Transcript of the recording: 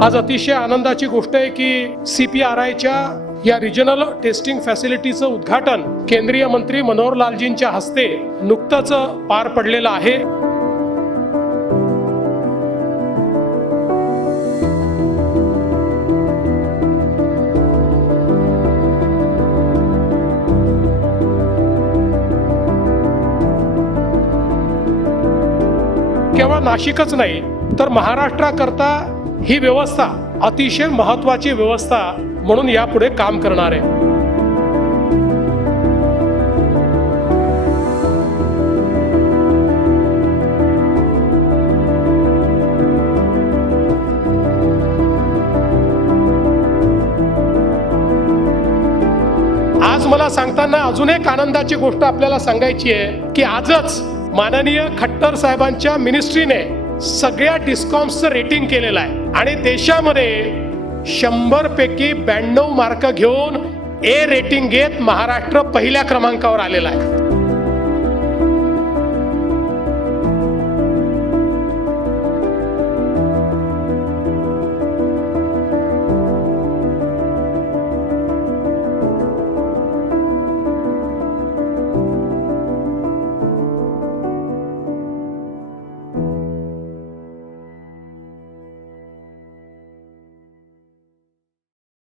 आज अतिशय आनंदाची गोष्ट आहे की CPRIच्या या रिजनल टेस्टिंग फॅसिलिटीचं उद्घाटन केंद्रीय मंत्री मनोहर लालजींच्या हस्ते नुकतंच पार पडलेलं आहे। केवळ नाशिकच नाही तर महाराष्ट्राकरता ही व्यवस्था अतिशय महत्त्वाची व्यवस्था म्हणून यापुढे काम करणार आहे। आज मला सांगताना अजून एक आनंदाची गोष्ट आपल्याला सांगायची आहे की आजच माननीय खट्टर साहेबांच्या मिनिस्ट्रीने सगळ्या डिस्कॉम्सचं रेटिंग केलेलं आहे आणि देशामध्ये 100 पैकी 92 मार्क घेऊन A रेटिंग घेत महाराष्ट्र पहिल्या क्रमांकावर आलेला आहे।